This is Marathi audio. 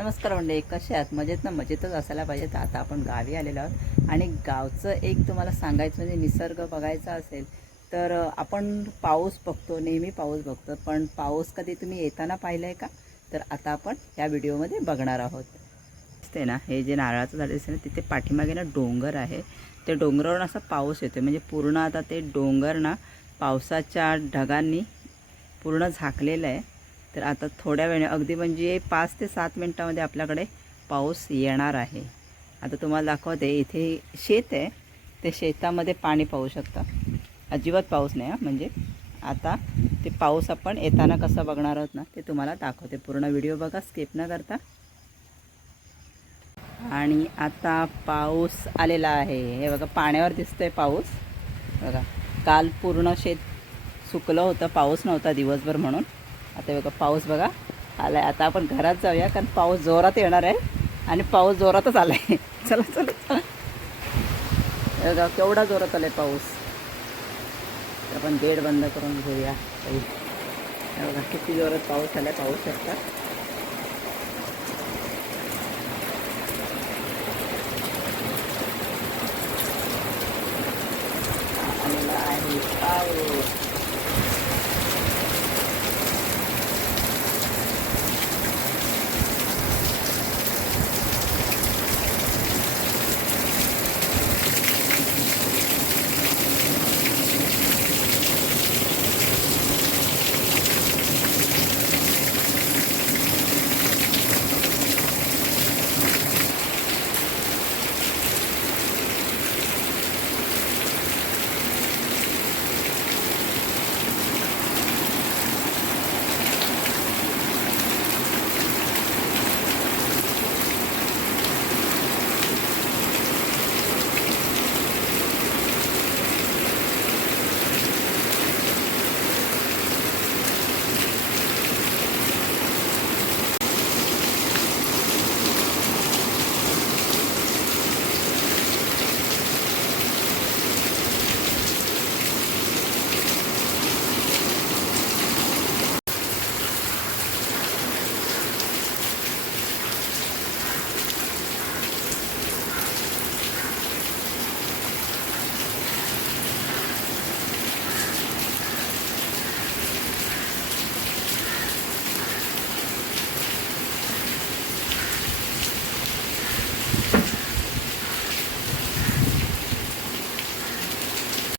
नमस्कार मंडळी कसे आहात? मजेत ना? मजेतच असायला पाहिजे. तर आता आपण गावी आलेलो आहोत. आणि गावचं एक तुम्हाला सांगायचं म्हणजे निसर्ग बघायचा असेल तर आपण पाऊस बघतो नेहमी पाऊस बघतो. पण पाऊस कधी तुम्ही येताना पाहिलं आहे का? तर आता आपण या व्हिडिओमध्ये बघणार आहोत. दिसते ना? हे जे नारळाचं झाड दिसते ना तिथे पाठीमागे ना डोंगर आहे. ते डोंगरावरून असा पाऊस येतो म्हणजे पूर्ण आता ते डोंगर ना पावसाच्या ढगांनी पूर्ण झाकलेलं आहे. तर आता थोड्या वेळ अगदी म्हणजे पाच ते सात मिनटामध्ये आपल्याकडे पाऊस येणार आहे. आता तुम्हाला दाखवते इथे शेत आहे. ते शेतामध्ये पाणी पाहू शकता. अजिबात पाऊस नाही हा. म्हणजे आता ते पाऊस आपण येताना कसं बघणार आहोत ना ते तुम्हाला दाखवते. पूर्ण व्हिडिओ बघा स्किप न करता. आणि आता पाऊस आलेला आहे. हे बघा पाण्यावर दिसतोय पाऊस. बघा काल पूर्ण शेत सुकलं होतं पाऊस नव्हता दिवसभर म्हणून. आता बघा पाऊस बघा आला आहे आता आपण घरात जाऊया कारण पाऊस जोरात येणार आहे आणि पाऊस जोरातच आला आहे चला चला. चला बघा केवढा जोरात आला आहे पाऊस. तर आपण गेट बंद करून घेऊया. काही बघा किती जोरात पाऊस आला पाऊस पाहू शकता. आलेला आहे पाऊस.